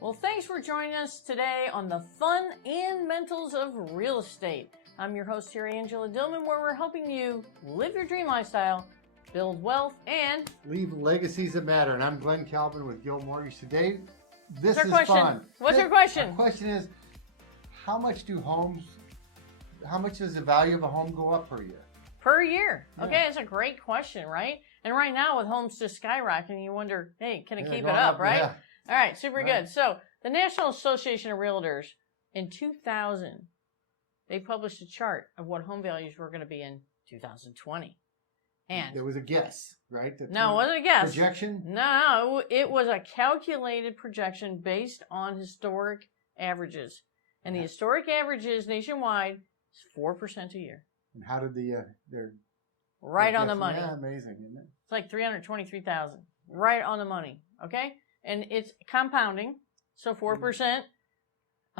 Well, thanks for joining us today on the fun and mentals of real estate. I'm your host here, Angela Dillmon, where we're helping you live your dream lifestyle, build wealth, and leave legacies that matter. And I'm Glen Calvin with Gill Mortgage. Today, this is fun. What's our question? Our question is, how much does the value of a home go up per year? Per year. Okay, that's a great question, right? And right now with homes just skyrocketing, you wonder, hey, can it keep it up, right? Yeah. All right, super good. So the National Association of Realtors in 2000, they published a chart of what home values were going to be in 2020. And there was a guess, right? No, it wasn't a guess. Projection? No, it was a calculated projection based on historic averages. And the historic averages nationwide is 4% a year. And how did their right on the money? Yeah, amazing, isn't it? It's like 323,000. Right on the money, okay? And it's compounding, so 4%.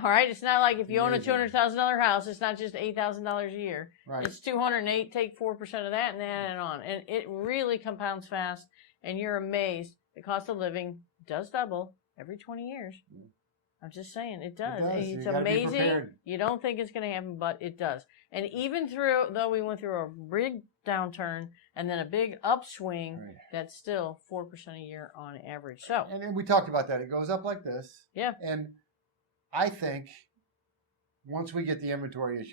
All right, it's not like if you own a $200,000 house, it's not just $8,000 a year. Right. It's 208. Take 4% of that and add it on, and it really compounds fast. And you're amazed. The cost of living does double every 20 years. I'm just saying, it does. It's amazing. You don't think it's going to happen, but it does. And even though we went through a big downturn and then a big upswing, that's still 4% a year on average. So, and we talked about that. It goes up like this. Yeah. And I think once we get the inventory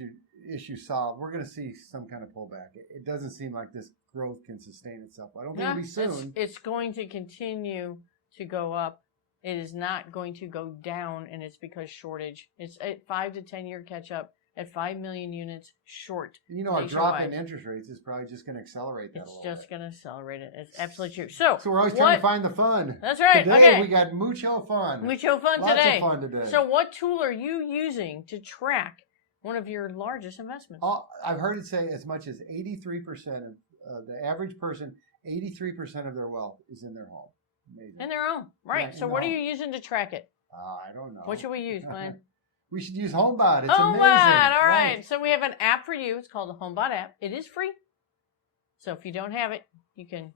issue solved, we're going to see some kind of pullback. It doesn't seem like this growth can sustain itself. I don't think it'll be soon. It's going to continue to go up. It is not going to go down, and it's because shortage. It's at 5 to 10 year catch up at 5 million units short. You know, a drop in interest rates is probably just going to accelerate that. It's just going to accelerate it. It's absolutely true. So we're always trying to find the fun. That's right. Today we got mucho fun. Mucho fun Lots today. Lots of fun today. So what tool are you using to track one of your largest investments? I've heard it say as much as 83% of the average person, 83% of their wealth is in their home. Amazing. In their own. Right. So what are you using to track it? I don't know. What should we use, Glenn? We should use HomeBot. It's HomeBot. amazing. All right. So we have an app for you. It's called the HomeBot app. It is free. So if you don't have it, you can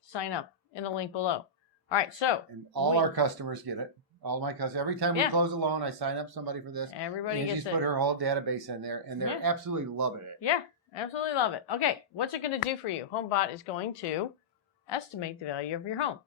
sign up in the link below. All right. So. And all our customers get it. All my customers. Every time we close a loan, I sign up somebody for this. Everybody gets it. She's put her whole database in there, and they're absolutely loving it. Yeah. Absolutely love it. Okay. What's it going to do for you? HomeBot is going to estimate the value of your home.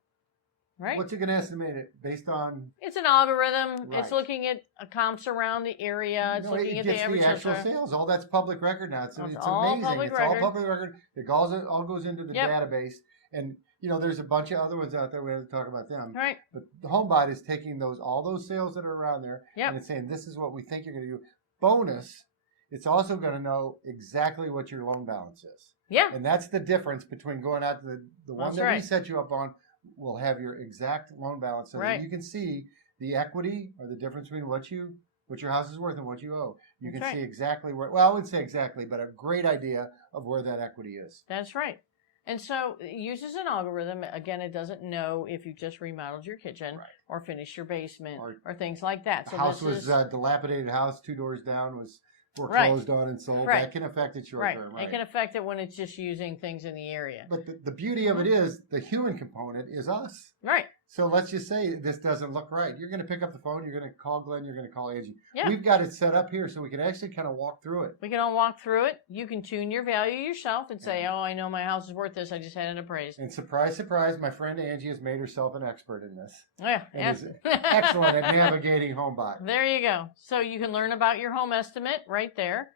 Right? What's it going to estimate it based on? It's an algorithm. Right. It's looking at comps around the area. It's looking at the average actual sales. All that's public record now. It's amazing. All it's all public record. It all goes into the database. And, you know, there's a bunch of other ones out there. We have to talk about them. Right. But the HomeBot is taking all those sales that are around there and it's saying, this is what we think you're going to do. Bonus, it's also going to know exactly what your loan balance is. Yeah. And that's the difference between going out to the one that we set you up on. Will have your exact loan balance so that you can see the equity or the difference between what your house is worth and what you owe. You can see exactly where, well, I wouldn't say exactly, but a great idea of where that equity is. That's right. And so it uses an algorithm. Again, it doesn't know if you just remodeled your kitchen or finished your basement or things like that. So the house was a dilapidated house, 2 doors down was foreclosed on and sold. That can affect it short term. It can affect it when it's just using things in the area. But the beauty of it is the human component is us. Right. So let's just say this doesn't look right. You're going to pick up the phone. You're going to call Glenn. You're going to call Angie. Yeah. We've got it set up here so we can actually kind of walk through it. We can all walk through it. You can tune your value yourself and say, oh, I know my house is worth this. I just had it appraised. And surprise, surprise, my friend Angie has made herself an expert in this. Yeah. And is excellent at navigating HomeBot. There you go. So you can learn about your home estimate right there.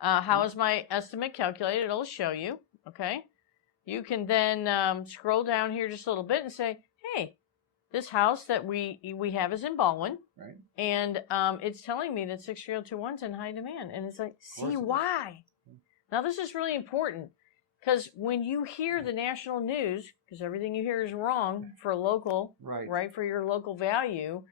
How is my estimate calculated? It'll show you. Okay. You can then scroll down here just a little bit and say, hey, this house that we have is in Baldwin. Right. And it's telling me that 63021 is in high demand. And it's like, see why? Now, this is really important because when you hear the national news, because everything you hear is wrong for local, right, for your local value,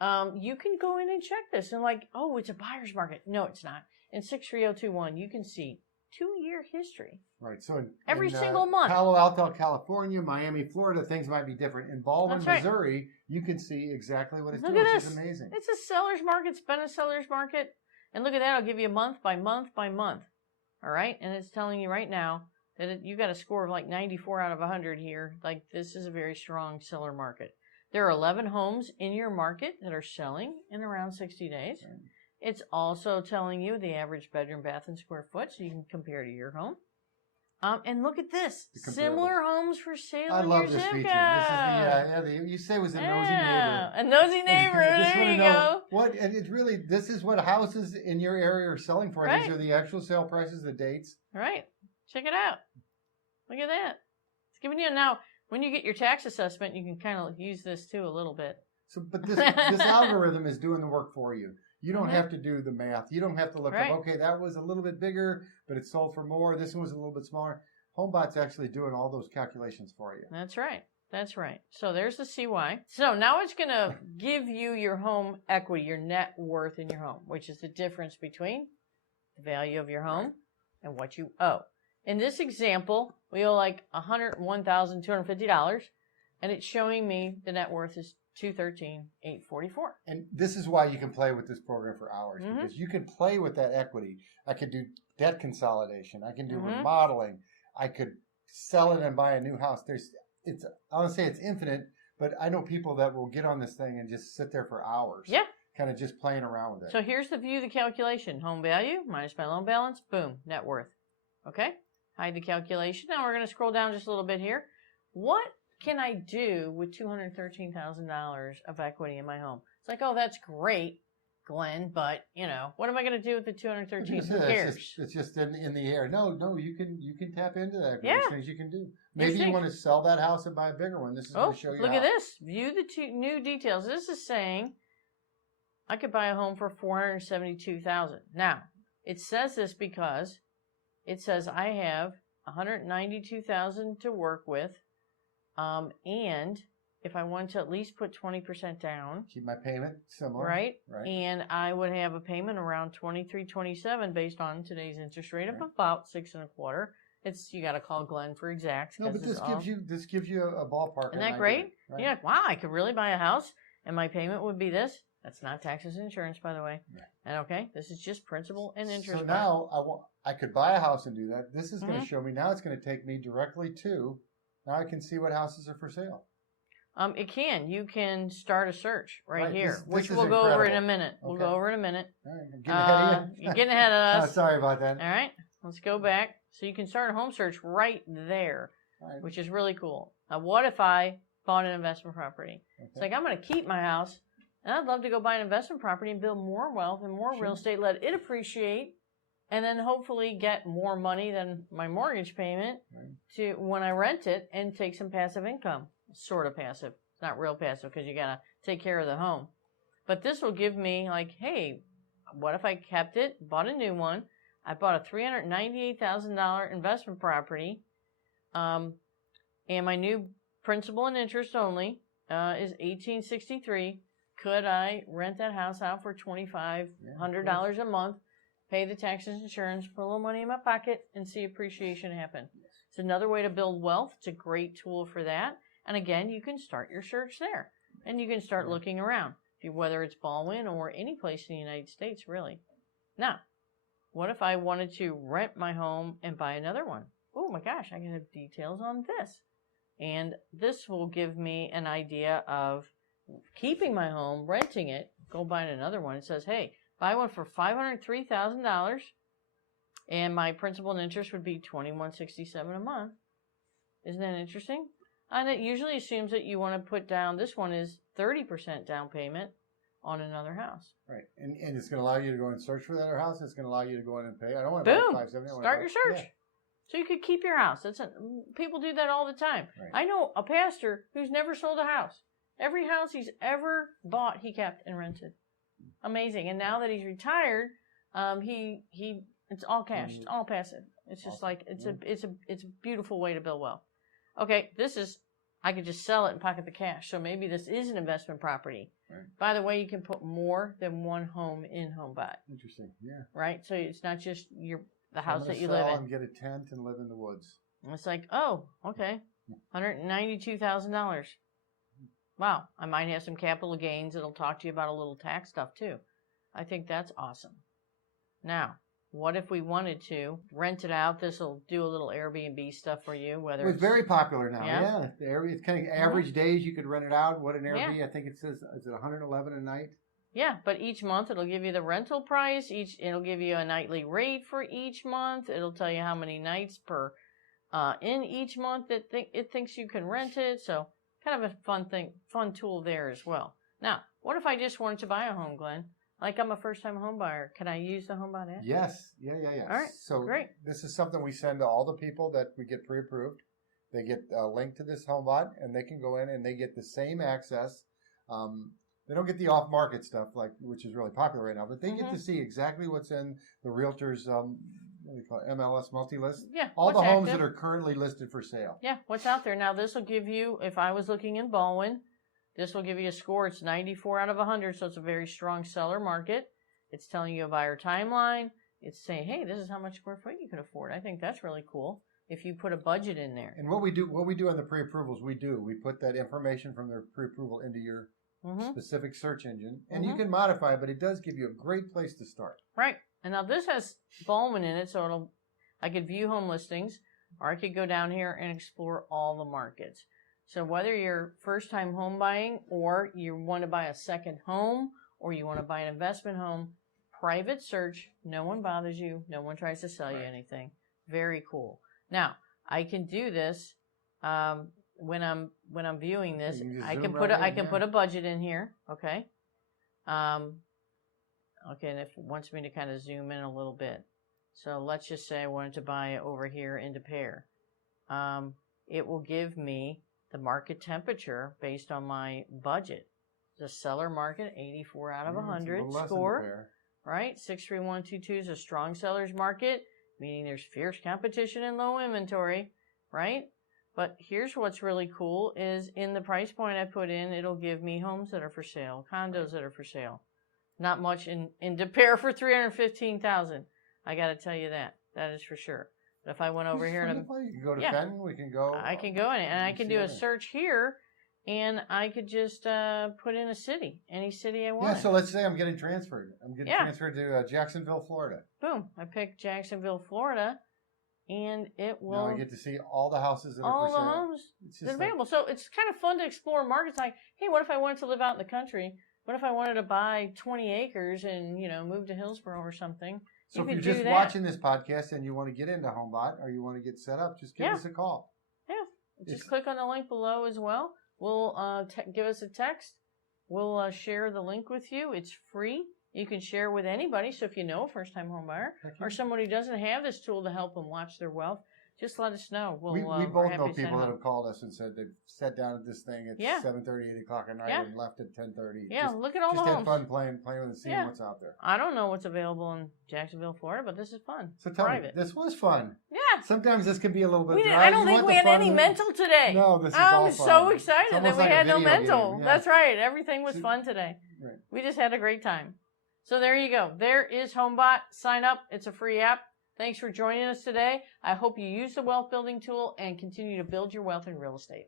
you can go in and check this and like, oh, it's a buyer's market. No, it's not. In 63021, you can see 2-year history. Right. So every single month. Palo Alto, California, Miami, Florida, things might be different. In Baldwin, Missouri, you can see exactly what it's doing. It's amazing. It's a seller's market. It's been a seller's market. And look at that. I'll give you month by month by month. All right. And it's telling you right now that you got a score of like 94 out of 100 here. Like this is a very strong seller market. There are 11 homes in your market that are selling in around 60 days. Right. It's also telling you the average bedroom, bath, and square foot, so you can compare to your home. And look at this. Similar homes for sale I in love your this zip feature. code. This is you say it was a nosy neighbor. A nosy neighbor. There you go. And it's really, this is what houses in your area are selling for. Right. These are the actual sale prices, the dates. Right. Check it out. Look at that. It's giving you, now, when you get your tax assessment, you can kind of use this too a little bit. So, but this algorithm is doing the work for you. You don't have to do the math. You don't have to look up, okay, that was a little bit bigger, but it sold for more. This one was a little bit smaller. HomeBot's actually doing all those calculations for you. That's right. That's right. So there's the CY. So now it's going to give you your home equity, your net worth in your home, which is the difference between the value of your home and what you owe. In this example, we owe like $101,250, and it's showing me the net worth is $213,844. And this is why you can play with this program for hours, because you can play with that equity. I could do debt consolidation. I can do remodeling. I could sell it and buy a new house. I want to say it's infinite, but I know people that will get on this thing and just sit there for hours. Yeah. Kind of just playing around with it. So here's the view of the calculation. Home value minus my loan balance, boom, net worth. Okay? Hide the calculation. Now we're going to scroll down just a little bit here. What can I do with $213,000 of equity in my home? It's like, oh, that's great, Glenn, but, what am I going to do with the $213,000? Who cares? It's just in the air. No, you can tap into that. Yeah. There's things you can do. Maybe you want to sell that house and buy a bigger one. This is going to show you look at this. View the new details. This is saying I could buy a home for $472,000. Now, it says this because it says I have $192,000 to work with, and if I want to at least put 20% down, keep my payment similar, right? And I would have a payment around $23.27 based on today's interest rate of about 6.25%. You got to call Glen for exacts. No, but this gives you a ballpark. Isn't that great? Right? Yeah. Wow, I could really buy a house, and my payment would be this. That's not taxes and insurance, by the way. Right. And okay, this is just principal and interest. So now I could buy a house and do that. This is going to show me. Now it's going to take me directly to. Now I can see what houses are for sale. It can. You can start a search right here, which this we'll go incredible. over in a minute. We'll go over in a minute. All right, I'm getting ahead of you. You're getting ahead of us. Oh, sorry about that. All right, let's go back. So you can start a home search right there, which is really cool. Now, what if I bought an investment property? Okay. It's like, I'm going to keep my house, and I'd love to go buy an investment property and build more wealth and more real estate, let it appreciate, and then hopefully get more money than my mortgage payment to when I rent it and take some passive income. Sort of passive. It's not real passive because you got to take care of the home. But this will give me like, hey, what if I kept it, bought a new one? I bought a $398,000 investment property, and my new principal and interest only is $1,863. Could I rent that house out for $2,500 a month, pay the taxes and insurance, put a little money in my pocket, and see appreciation happen? It's another way to build wealth. It's a great tool for that. And again, you can start your search there, and you can start looking around, whether it's Baldwin or any place in the United States, really. Now, what if I wanted to rent my home and buy another one? Oh my gosh, I can have details on this. And this will give me an idea of keeping my home, renting it, go buy another one. It says, hey, buy one for $503,000, and my principal and interest would be $2,167 a month. Isn't that interesting? And it usually assumes that you want to put down, this one is 30% down payment on another house. Right. And it's going to allow you to go and search for that other house. It's going to allow you to go in and pay. I don't want to Boom. buy $570. Start your search. Yeah. So you could keep your house. People do that all the time. Right. I know a pastor who's never sold a house. Every house he's ever bought, he kept and rented. Amazing. And now that he's retired, it's all cash. It's all passive. It's just like it's a beautiful way to build wealth. Okay, I could just sell it and pocket the cash. So maybe this is an investment property. Right. By the way, you can put more than one home in HomeBot. Interesting, yeah. Right, so it's not just the house that you live in. And get a tent and live in the woods. And it's like, oh, okay, $192,000. Wow, I might have some capital gains. It'll talk to you about a little tax stuff too. I think that's awesome. Now, what if we wanted to rent it out? This will do a little Airbnb stuff for you. Whether it's very popular now. Yeah. It's kind of average days you could rent it out. What an Airbnb? I think it says, is it 111 a night? Yeah, but each month it'll give you the rental price. It'll give you a nightly rate for each month. It'll tell you how many nights per in each month that it thinks you can rent it. So kind of a fun tool there as well. Now, what if I just wanted to buy a home, Glenn? Like I'm a first-time home buyer. Can I use the HomeBot app? Yes. Yeah. All right. So great. This is something we send to all the people that we get pre-approved. They get a link to this HomeBot, and they can go in and they get the same access. They don't get the off-market stuff, which is really popular right now, but they get to see exactly what's in the realtor's what do you call it, MLS multi-list. Yeah. All the homes that are currently listed for sale. Yeah. What's out there now? This will give you. If I was looking in Baldwin, this will give you a score. It's 94 out of 100, so it's a very strong seller market. It's telling you a buyer timeline. It's saying, hey, this is how much square foot you can afford. I think that's really cool if you put a budget in there. And what we do on the pre-approvals, we put that information from their pre-approval into your specific search engine, and you can modify it, but it does give you a great place to start. Right. And now this has Baldwin in it, so I could view home listings, or I could go down here and explore all the markets. So whether you're first-time home buying, or you want to buy a second home, or you want to buy an investment home, private search, no one bothers you, no one tries to sell you anything. Very cool. Now, I can do this when I'm viewing this. I can put a budget in here, okay? Okay, and if it wants me to kind of zoom in a little bit. So let's just say I wanted to buy over here into Pear. It will give me the market temperature based on my budget. The seller market, 84 out of 100 score, right? 63122 is a strong seller's market, meaning there's fierce competition and low inventory, right? But here's what's really cool is in the price point I put in, it'll give me homes that are for sale, condos that are for sale. Not much in De Pere for $315,000. I got to tell you that. That is for sure. But if I went over here you can go to Fenton, we can go. I can go in it, and I can do a search here, and I could just put in a city, any city I want. Yeah, so let's say I'm getting transferred. I'm getting transferred to Jacksonville, Florida. Boom. I pick Jacksonville, Florida, and it will. Now I get to see all the houses that are all for sale. the homes that are available. So it's kind of fun to explore markets like, hey, what if I wanted to live out in the country? What if I wanted to buy 20 acres and, move to Hillsborough or something? So if you're just watching this podcast and you want to get into HomeBot or you want to get set up, just give us a call. Yeah. Just click on the link below as well. We'll give us a text. We'll share the link with you. It's free. You can share with anybody. So if you know a first-time home buyer or someone who doesn't have this tool to help them watch their wealth, just let us know. We both know people that have called us and said they've sat down at this thing at 7:30, 8 o'clock at night and left at 10:30. Yeah, look at all the homes. Just had fun playing with and seeing what's out there. I don't know what's available in Jacksonville, Florida, but this is fun. So tell me, this was fun. Yeah. Sometimes this can be a little bit dry. I don't think we had any mental today. No, this is all fun. I'm so excited that we had no mental. Game. Yeah. That's right. Everything was fun today. Right. We just had a great time. So there you go. There is HomeBot. Sign up. It's a free app. Thanks for joining us today. I hope you use the wealth building tool and continue to build your wealth in real estate.